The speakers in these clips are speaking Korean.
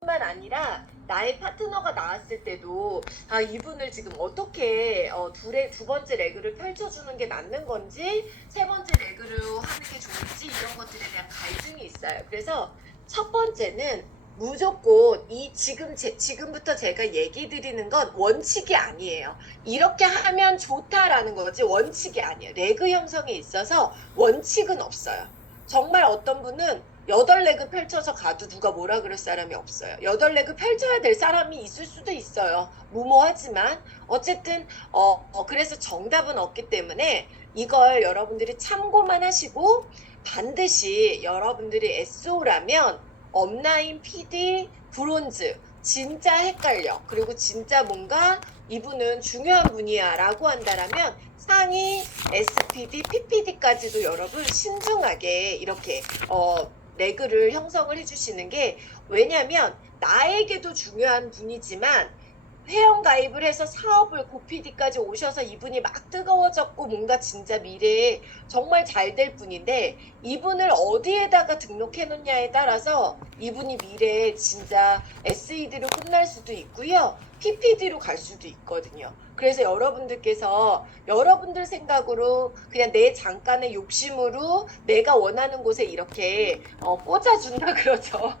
뿐만 아니라 나의 파트너가 나왔을 때도 이분을 지금 어떻게 두 번째 레그를 펼쳐주는 게 맞는 건지 세 번째 레그로 하는 게 좋을지 이런 것들에 대한 갈등이 있어요. 그래서 첫 번째는 무조건 지금부터 제가 얘기 드리는 건 원칙이 아니에요. 이렇게 하면 좋다라는 거지 원칙이 아니에요. 레그 형성에 있어서 원칙은 없어요. 정말 어떤 분은 8레그 펼쳐서 가도 누가 뭐라 그럴 사람이 없어요. 8레그 펼쳐야 될 사람이 있을 수도 있어요. 무모하지만 어쨌든 그래서 정답은 없기 때문에 이걸 여러분들이 참고만 하시고 반드시 여러분들이 SO라면 업라인 PD 브론즈 진짜 헷갈려. 그리고 진짜 뭔가 이분은 중요한 분이야 라고 한다라면 상위 SPD, PPD까지도 여러분 신중하게 이렇게 레그를 형성을 해주시는 게 왜냐면 나에게도 중요한 분이지만 회원 가입을 해서 사업을 고PD까지 오셔서 이분이 막 뜨거워졌고 뭔가 진짜 미래에 정말 잘 될 분인데 이분을 어디에다가 등록해 놓냐에 따라서 이분이 미래에 진짜 SED로 끝날 수도 있고요. PPD로 갈 수도 있거든요. 그래서 여러분들께서 여러분들 생각으로 그냥 내 잠깐의 욕심으로 내가 원하는 곳에 이렇게 꽂아준다 그러죠.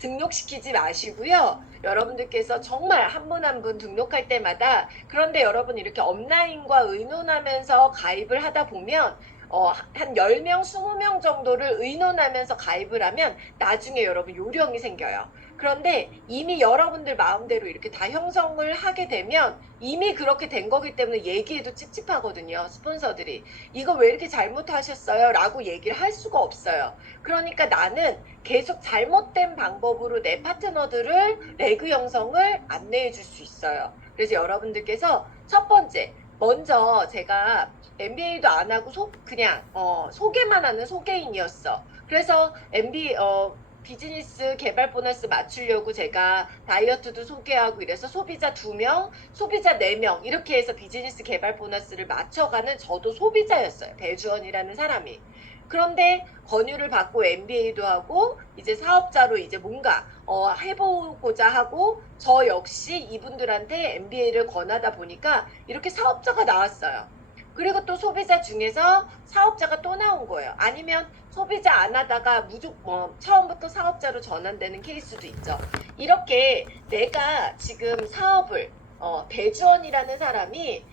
등록시키지 마시고요. 여러분들께서 정말 한 분 한 분 등록할 때마다 그런데 여러분 이렇게 업라인과 의논하면서 가입을 하다 보면 한 10명, 20명 정도를 의논하면서 가입을 하면 나중에 여러분 요령이 생겨요. 그런데 이미 여러분들 마음대로 이렇게 다 형성을 하게 되면 이미 그렇게 된 거기 때문에 얘기해도 찝찝하거든요. 스폰서들이. 이거 왜 이렇게 잘못하셨어요? 라고 얘기를 할 수가 없어요. 그러니까 나는 계속 잘못된 방법으로 내 파트너들을 레그 형성을 안내해 줄 수 있어요. 그래서 여러분들께서 첫 번째, 먼저 제가 MBA도 안 하고 그냥 소개만 하는 소개인이었어. 그래서 비즈니스 개발 보너스 맞추려고 제가 다이어트도 소개하고 이래서 소비자 2명, 소비자 4명 이렇게 해서 비즈니스 개발 보너스를 맞춰가는 저도 소비자였어요. 배주원이라는 사람이. 그런데 권유를 받고 MBA도 하고 이제 사업자로 이제 뭔가 해보고자 하고 저 역시 이분들한테 MBA를 권하다 보니까 이렇게 사업자가 나왔어요. 그리고 또 소비자 중에서 사업자가 또 나온 거예요. 아니면 소비자 안 하다가 처음부터 사업자로 전환되는 케이스도 있죠. 이렇게 내가 지금 사업을 배주원이라는 사람이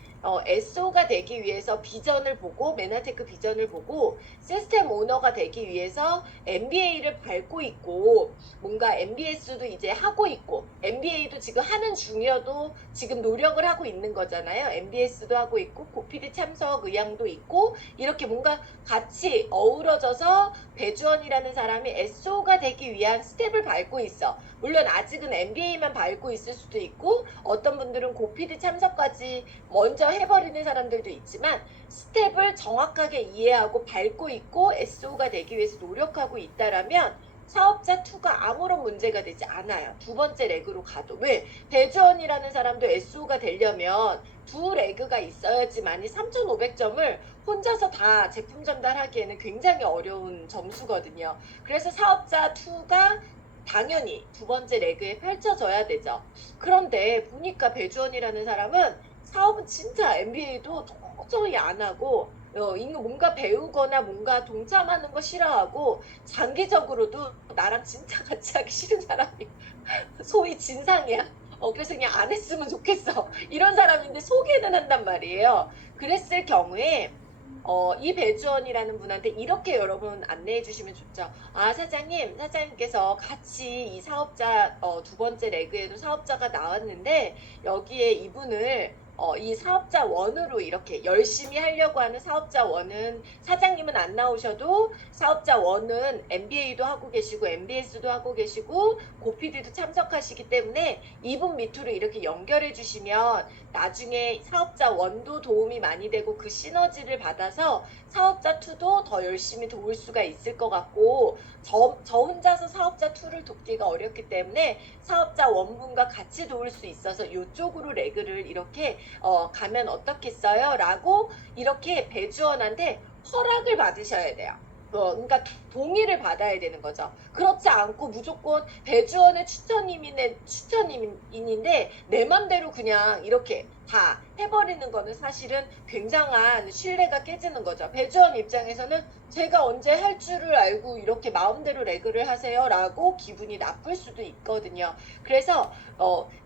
SO가 되기 위해서 비전을 보고 메나테크 비전을 보고 시스템 오너가 되기 위해서 MBA를 밟고 있고 뭔가 MBS도 이제 하고 있고 MBA도 지금 하는 중이어도 지금 노력을 하고 있는 거잖아요. MBS도 하고 있고 고PD 참석 의향도 있고 이렇게 뭔가 같이 어우러져서 배주원이라는 사람이 SO가 되기 위한 스텝을 밟고 있어. 물론 아직은 MBA만 밟고 있을 수도 있고 어떤 분들은 고PD 참석까지 먼저 해버리는 사람들도 있지만 스텝을 정확하게 이해하고 밟고 있고 SO가 되기 위해서 노력하고 있다라면 사업자 2가 아무런 문제가 되지 않아요. 두 번째 레그로 가도. 왜? 배주원이라는 사람도 SO가 되려면 두 레그가 있어야지만이 3,500점을 혼자서 다 제품 전달하기에는 굉장히 어려운 점수거든요. 그래서 사업자 2가 당연히 두 번째 레그에 펼쳐져야 되죠. 그런데 보니까 배주원이라는 사람은 사업은 진짜 MBA도 도저히 안 하고 이거 뭔가 배우거나 뭔가 동참하는 거 싫어하고 장기적으로도 나랑 진짜 같이 하기 싫은 사람이 소위 진상이야. 그래서 그냥 안 했으면 좋겠어. 이런 사람인데 소개는 한단 말이에요. 그랬을 경우에 이 배주원이라는 분한테 이렇게 여러분 안내해 주시면 좋죠. 사장님께서 같이 이 사업자 두 번째 레그에도 사업자가 나왔는데 여기에 이분을 이 사업자 원으로 이렇게 열심히 하려고 하는 사업자 원은 사장님은 안 나오셔도 사업자 원은 MBA도 하고 계시고 MBS도 하고 계시고 고PD도 참석하시기 때문에 이분 밑으로 이렇게 연결해 주시면 나중에 사업자 원도 도움이 많이 되고 그 시너지를 받아서 사업자 2도 더 열심히 도울 수가 있을 것 같고 저 혼자서 사업자 2를 돕기가 어렵기 때문에 사업자 원분과 같이 도울 수 있어서 이쪽으로 레그를 이렇게 가면 어떻겠어요? 라고 이렇게 배주원한테 허락을 받으셔야 돼요. 그러니까 동의를 받아야 되는 거죠. 그렇지 않고 무조건 배주원의 추천인인데 내 맘대로 그냥 이렇게 다 해버리는 거는 사실은 굉장한 신뢰가 깨지는 거죠. 배주원 입장에서는 제가 언제 할 줄을 알고 이렇게 마음대로 레그를 하세요라고 기분이 나쁠 수도 있거든요. 그래서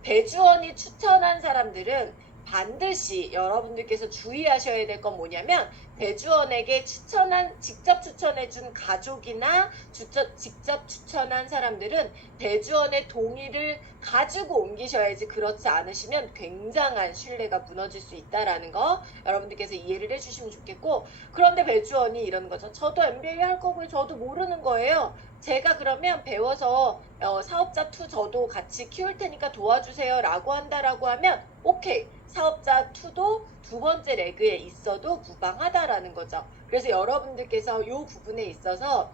배주원이 추천한 사람들은 반드시 여러분들께서 주의하셔야 될 건 뭐냐면 배주원에게 직접 추천해준 가족이나 직접 추천한 사람들은 배주원의 동의를 가지고 옮기셔야지, 그렇지 않으시면 굉장한 신뢰가 무너질 수 있다라는 거 여러분들께서 이해를 해주시면 좋겠고, 그런데 배주원이 이러는 거죠. 저도 MBA 할 거고요. 저도 모르는 거예요. 제가 그러면 배워서 사업자 2 저도 같이 키울 테니까 도와주세요 라고 한다라고 하면 오케이, 사업자 2도 두 번째 레그에 있어도 무방하다라는 거죠. 그래서 여러분들께서 이 부분에 있어서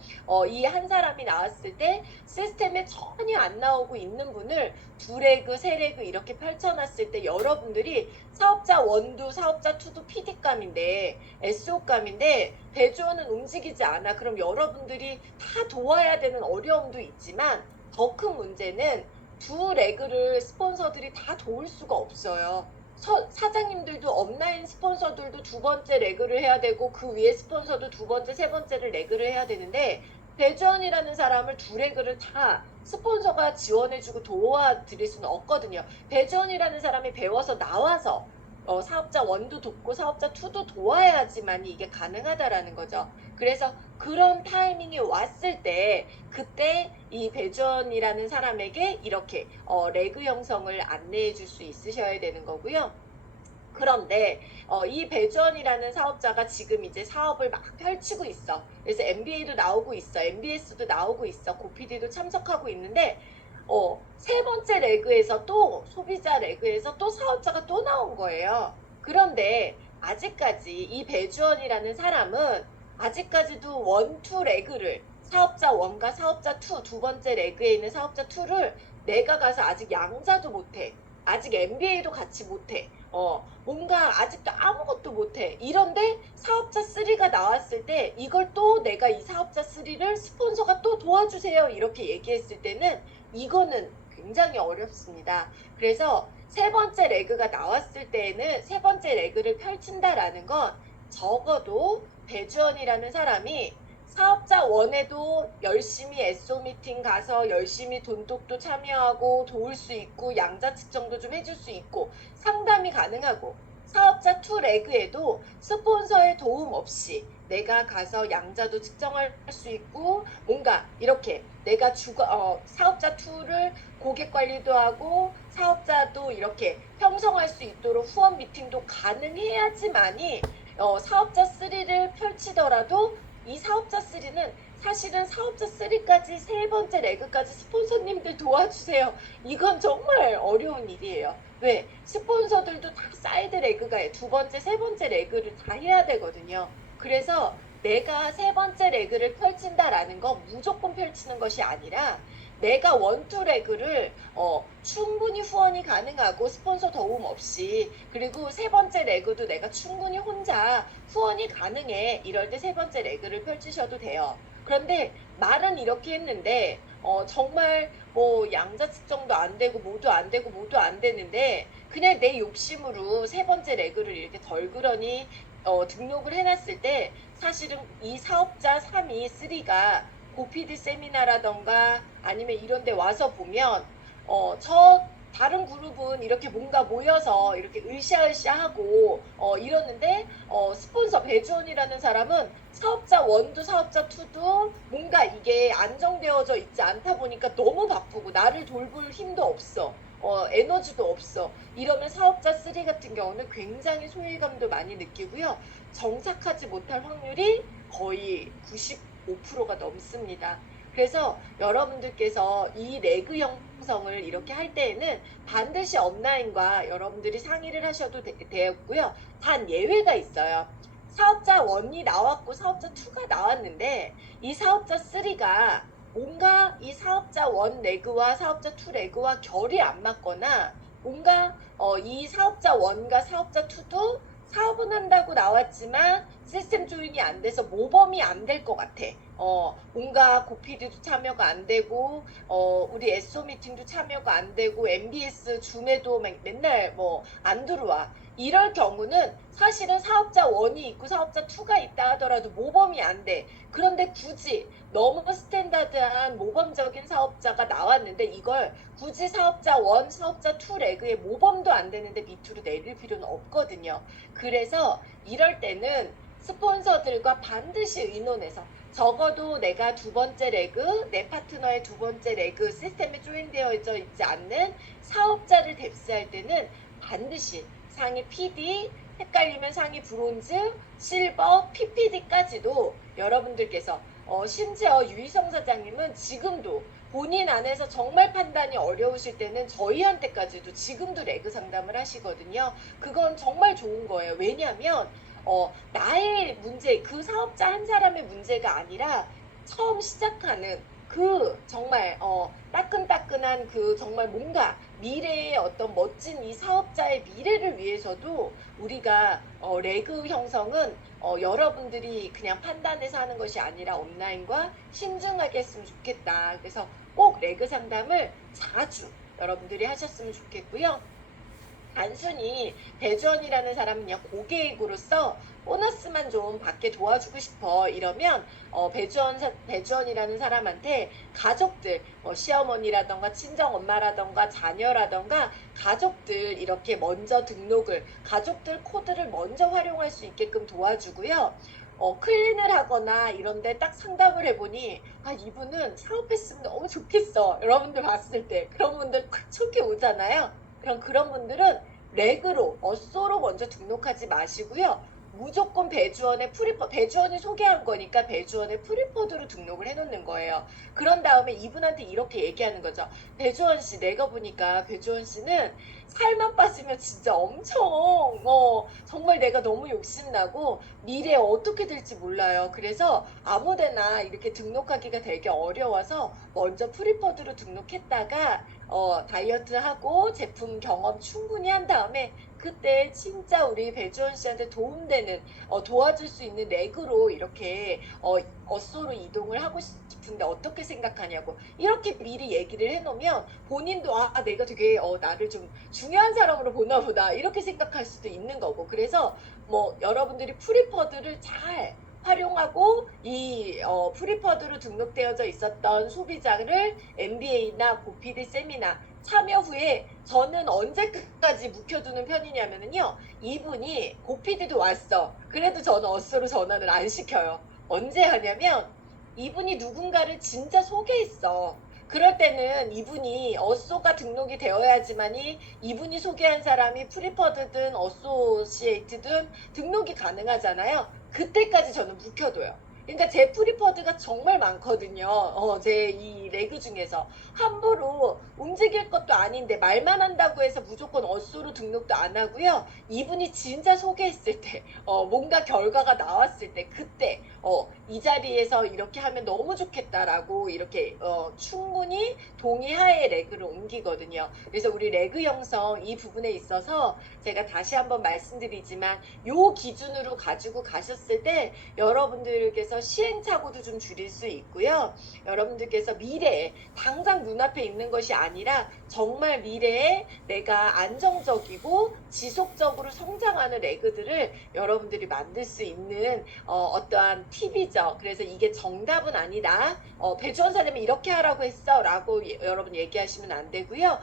이 한 사람이 나왔을 때 시스템에 전혀 안 나오고 있는 분을 두 레그, 세 레그 이렇게 펼쳐놨을 때 여러분들이 사업자 1도 사업자 2도 PD감인데 SO감인데 배주원은 움직이지 않아. 그럼 여러분들이 다 도와야 되는 어려움도 있지만 더 큰 문제는 두 레그를 스폰서들이 다 도울 수가 없어요. 사장님들도 업라인 스폰서들도 두 번째 레그를 해야 되고 그 위에 스폰서도 두 번째, 세 번째를 레그를 해야 되는데 배주원이라는 사람을 두 레그를 다 스폰서가 지원해주고 도와드릴 수는 없거든요. 배주원이라는 사람이 배워서 나와서 사업자 1도 돕고 사업자 2도 도와야지만 이게 가능하다라는 거죠. 그래서 그런 타이밍이 왔을 때 그때 이 배주원이라는 사람에게 이렇게 레그 형성을 안내해 줄 수 있으셔야 되는 거고요. 그런데 이 배주원이라는 사업자가 지금 이제 사업을 막 펼치고 있어. 그래서 MBA도 나오고 있어. MBS도 나오고 있어. 고PD도 참석하고 있는데 세 번째 레그에서 또 소비자 레그에서 또 사업자가 또 나온 거예요. 그런데 아직까지 이 배주원이라는 사람은 아직까지도 1, 2 레그를 사업자 1과 사업자 2 두 번째 레그에 있는 사업자 2를 내가 가서 아직 양자도 못해. 아직 MBA도 같이 못해. 뭔가 아직도 아무것도 못해. 이런데 사업자 3가 나왔을 때 이걸 또 내가 이 사업자 3를 스폰서가 또 도와주세요 이렇게 얘기했을 때는 이거는 굉장히 어렵습니다. 그래서 세 번째 레그가 나왔을 때에는 세 번째 레그를 펼친다라는 건 적어도 배주원이라는 사람이 사업자 1에도 열심히 SO 미팅 가서 열심히 돈독도 참여하고 도울 수 있고 양자 측정도 좀 해줄 수 있고 상담이 가능하고 사업자 2 레그에도 스폰서의 도움 없이 내가 가서 양자도 측정할 수 있고 뭔가 이렇게 내가 사업자 2를 고객 관리도 하고 사업자도 이렇게 형성할 수 있도록 후원 미팅도 가능해야지만이 사업자 3를 펼치더라도 이 사업자 3는 사실은 사업자 3까지 세 번째 레그까지 스폰서님들 도와주세요. 이건 정말 어려운 일이에요. 왜? 스폰서들도 다 사이드 레그가 두 번째, 세 번째 레그를 다 해야 되거든요. 그래서 내가 세 번째 레그를 펼친다라는 거 무조건 펼치는 것이 아니라 내가 1, 2 레그를 충분히 후원이 가능하고 스폰서 도움 없이, 그리고 세 번째 레그도 내가 충분히 혼자 후원이 가능해. 이럴 때 세 번째 레그를 펼치셔도 돼요. 그런데 말은 이렇게 했는데 정말 뭐 양자 측정도 안 되고 모두 안 되고 모두 안 되는데 그냥 내 욕심으로 세 번째 레그를 이렇게 덜그러니 등록을 해놨을 때 사실은 이 사업자 3위, 3가 고피드 세미나라던가 아니면 이런 데 와서 보면 저 다른 그룹은 이렇게 뭔가 모여서 이렇게 으쌰으쌰하고 이러는데 스폰서 배주원이라는 사람은 사업자 1도 사업자 2도 뭔가 이게 안정되어져 있지 않다 보니까 너무 바쁘고 나를 돌볼 힘도 없어. 에너지도 없어. 이러면 사업자 3 같은 경우는 굉장히 소외감도 많이 느끼고요. 정착하지 못할 확률이 거의 95%가 넘습니다. 그래서 여러분들께서 이 레그 형성을 이렇게 할 때에는 반드시 업라인과 여러분들이 상의를 하셔도 되었고요. 단 예외가 있어요. 사업자 1이 나왔고 사업자 2가 나왔는데 이 사업자 3가 뭔가 이 사업자 1 레그와 사업자 2 레그와 결이 안 맞거나 뭔가 이 사업자 1과 사업자 2도 사업은 한다고 나왔지만 시스템 조인이 안 돼서 모범이 안 될 것 같아. 뭔가 고피디도 참여가 안 되고, 우리 에소 미팅도 참여가 안 되고, MBS 줌에도 맨날 뭐 안 들어와. 이럴 경우는 사실은 사업자 1이 있고 사업자 2가 있다 하더라도 모범이 안 돼. 그런데 굳이 너무 스탠다드한 모범적인 사업자가 나왔는데 이걸 굳이 사업자 1, 사업자 2 레그에 모범도 안 되는데 밑으로 내릴 필요는 없거든요. 그래서 이럴 때는 스폰서들과 반드시 의논해서 적어도 내가 두 번째 레그, 내 파트너의 두 번째 레그 시스템에 조인되어 있지 않는 사업자를 뎁스할 때는 반드시 상위 PD, 헷갈리면 상위 브론즈, 실버, PPD까지도 여러분들께서 심지어 유희성 사장님은 지금도 본인 안에서 정말 판단이 어려우실 때는 저희한테까지도 지금도 레그 상담을 하시거든요. 그건 정말 좋은 거예요. 왜냐하면 나의 문제, 그 사업자 한 사람의 문제가 아니라 처음 시작하는 그 정말 따끈따끈한 그 정말 뭔가 미래의 어떤 멋진 이 사업자의 미래를 위해서도 우리가 레그 형성은 여러분들이 그냥 판단해서 하는 것이 아니라 온라인과 신중하게 했으면 좋겠다. 그래서 꼭 레그 상담을 자주 여러분들이 하셨으면 좋겠고요. 단순히 배주원이라는 사람은 그냥 고객으로서 보너스만 좀 받게 도와주고 싶어 이러면 배주원이라는 사람한테 가족들 시어머니라던가 친정엄마라던가 자녀라던가 가족들 이렇게 먼저 등록을 가족들 코드를 먼저 활용할 수 있게끔 도와주고요. 클린을 하거나 이런데 딱 상담을 해보니 이분은 사업했으면 너무 좋겠어. 여러분들 봤을 때 그런 분들 탁 촉이 오잖아요. 그럼 그런 분들은 레그로 어쏘로 먼저 등록하지 마시고요. 무조건 배주원의 프리퍼, 배주원이 소개한 거니까 배주원의 프리퍼드로 등록을 해놓는 거예요. 그런 다음에 이분한테 이렇게 얘기하는 거죠. 배주원 씨, 내가 보니까 배주원 씨는 살만 빠지면 진짜 엄청 정말 내가 너무 욕심나고 미래에 어떻게 될지 몰라요. 그래서 아무데나 이렇게 등록하기가 되게 어려워서 먼저 프리퍼드로 등록했다가 다이어트하고 제품 경험 충분히 한 다음에 그때 진짜 우리 배주원 씨한테 도움되는 도와줄 수 있는 레그로 이렇게 어쏘로 이동을 하고 싶은데 어떻게 생각하냐고 이렇게 미리 얘기를 해놓으면 본인도 내가 되게 나를 좀 중요한 사람으로 보나 보다 이렇게 생각할 수도 있는 거고 그래서 뭐 여러분들이 프리퍼드를 잘 활용하고 이 프리퍼드로 등록되어져 있었던 소비자를 MBA나 고피디 세미나 참여 후에 저는 언제까지 묵혀두는 편이냐면요. 이분이 고피디도 왔어. 그래도 저는 어스로 전환을 안 시켜요. 언제 하냐면 이분이 누군가를 진짜 소개했어. 그럴 때는 이분이 어쏘가 등록이 되어야지만이 이분이 소개한 사람이 프리퍼드든 어소시에이트든 등록이 가능하잖아요. 그때까지 저는 묵혀둬요. 그러니까 제 프리퍼드가 정말 많거든요. 제 이 레그 중에서 함부로 움직일 것도 아닌데 말만 한다고 해서 무조건 어쏘로 등록도 안 하고요. 이분이 진짜 소개했을 때 뭔가 결과가 나왔을 때 그때 이 자리에서 이렇게 하면 너무 좋겠다라고 이렇게 충분히 동의하에 레그를 옮기거든요. 그래서 우리 레그 형성 이 부분에 있어서 제가 다시 한번 말씀드리지만 요 기준으로 가지고 가셨을 때 여러분들께서 시행착오도 좀 줄일 수 있고요. 여러분들께서 미래에 당장 눈앞에 있는 것이 아니라 정말 미래에 내가 안정적이고 지속적으로 성장하는 레그들을 여러분들이 만들 수 있는 어떠한 팁이죠. 그래서 이게 정답은 아니다. 배주원사님이 이렇게 하라고 했어 라고 여러분 얘기하시면 안 되고요.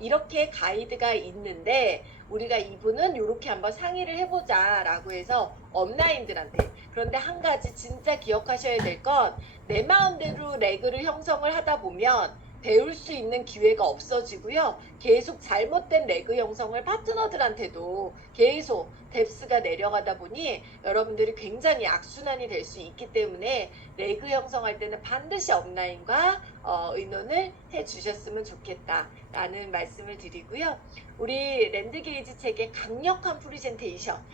이렇게 가이드가 있는데 우리가 이분은 이렇게 한번 상의를 해보자 라고 해서 업라인들한테 그런데 한 가지 진짜 기억하셔야 될 건 내 마음대로 레그를 형성을 하다 보면 배울 수 있는 기회가 없어지고요. 계속 잘못된 레그 형성을 파트너들한테도 계속 뎁스가 내려가다 보니 여러분들이 굉장히 악순환이 될 수 있기 때문에 레그 형성할 때는 반드시 업라인과 의논을 해주셨으면 좋겠다라는 말씀을 드리고요. 우리 랜드게이지 책의 강력한 프레젠테이션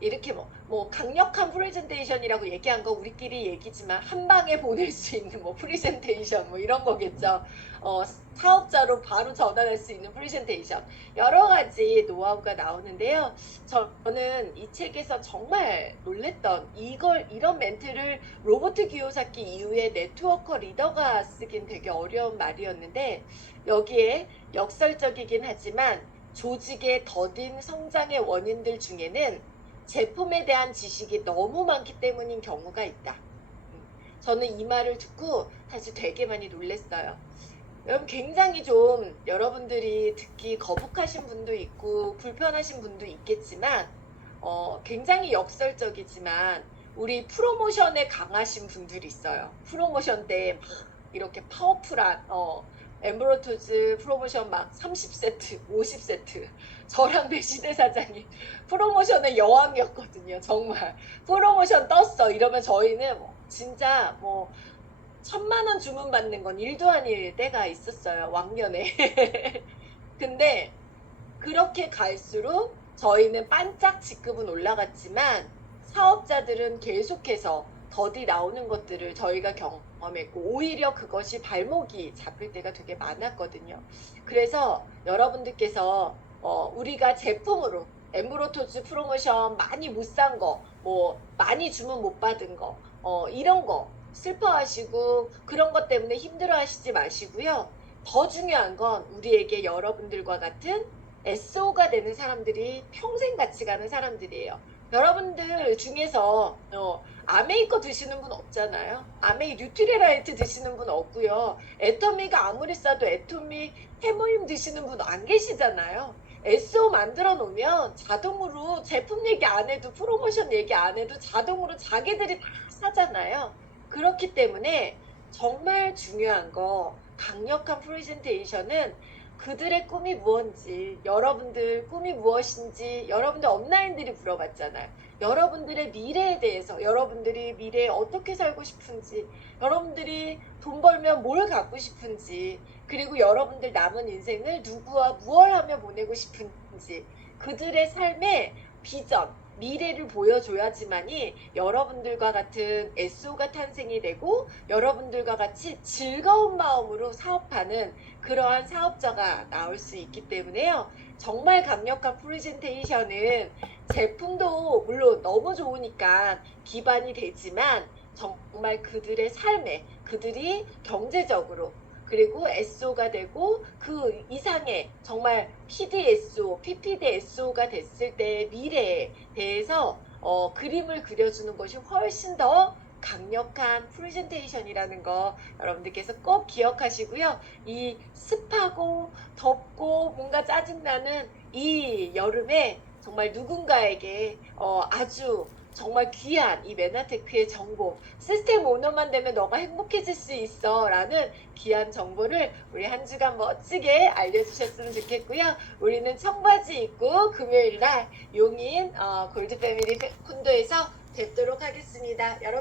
이렇게 뭐 강력한 프레젠테이션이라고 얘기한 거 우리끼리 얘기지만 한 방에 보낼 수 있는 뭐 프레젠테이션 뭐 이런 거겠죠. 어, 사업자로 바로 전환할 수 있는 프레젠테이션 여러 가지 노하우가 나오는데요. 저는 이 책에서 정말 놀랬던 이런 멘트를 로버트 기요사키 이후에 네트워커 리더가 쓰긴 되게 어려운 말이었는데 여기에 역설적이긴 하지만 조직의 더딘 성장의 원인들 중에는 제품에 대한 지식이 너무 많기 때문인 경우가 있다. 저는 이 말을 듣고 사실 되게 많이 놀랐어요. 여러분 굉장히 좀 여러분들이 듣기 거북하신 분도 있고 불편하신 분도 있겠지만 굉장히 역설적이지만 우리 프로모션에 강하신 분들이 있어요. 프로모션 때 막 이렇게 파워풀한 엠브로토즈 프로모션 막 30세트, 50세트. 저랑 배시대 사장님 프로모션의 여왕이었거든요. 정말 프로모션 떴어 이러면 저희는 진짜 1,000만 원 주문 받는 건 일도 아닐 때가 있었어요. 왕년에. 근데 그렇게 갈수록 저희는 반짝 직급은 올라갔지만 사업자들은 계속해서 더디 나오는 것들을 저희가 경험했고 오히려 그것이 발목이 잡힐 때가 되게 많았거든요. 그래서 여러분들께서 우리가 제품으로 엠브로토즈 프로모션 많이 못 산 거, 많이 주문 못 받은 거, 이런 거 슬퍼하시고 그런 것 때문에 힘들어하시지 마시고요. 더 중요한 건 우리에게 여러분들과 같은 SO가 되는 사람들이 평생 같이 가는 사람들이에요. 여러분들 중에서 아메이 거 드시는 분 없잖아요. 아메이 뉴트리라이트 드시는 분 없고요. 애터미가 아무리 싸도 애터미 해모임 드시는 분 안 계시잖아요. SO 만들어 놓으면 자동으로 제품 얘기 안 해도 프로모션 얘기 안 해도 자동으로 자기들이 다 사잖아요. 그렇기 때문에 정말 중요한 거 강력한 프레젠테이션은 그들의 꿈이 무엇인지 여러분들 꿈이 무엇인지 여러분들 업라인들이 물어봤잖아요. 여러분들의 미래에 대해서 여러분들이 미래에 어떻게 살고 싶은지 여러분들이 돈 벌면 뭘 갖고 싶은지 그리고 여러분들 남은 인생을 누구와 무엇을 하며 보내고 싶은지 그들의 삶의 비전 미래를 보여줘야지만이 여러분들과 같은 SO가 탄생이 되고 여러분들과 같이 즐거운 마음으로 사업하는 그러한 사업자가 나올 수 있기 때문에요. 정말 강력한 프레젠테이션은 제품도 물론 너무 좋으니까 기반이 되지만 정말 그들의 삶에 그들이 경제적으로 그리고 SO가 되고 그 이상의 정말 PDSO, PPDSO가 됐을 때의 미래에 대해서 그림을 그려주는 것이 훨씬 더 강력한 프레젠테이션이라는 거 여러분들께서 꼭 기억하시고요. 이 습하고 덥고 뭔가 짜증나는 이 여름에 정말 누군가에게 아주 정말 귀한 이 메나테크의 정보 시스템 오너만 되면 너가 행복해질 수 있어 라는 귀한 정보를 우리 한 주간 멋지게 알려주셨으면 좋겠고요. 우리는 청바지 입고 금요일날 용인 골드패밀리 콘도에서 뵙도록 하겠습니다. 여러분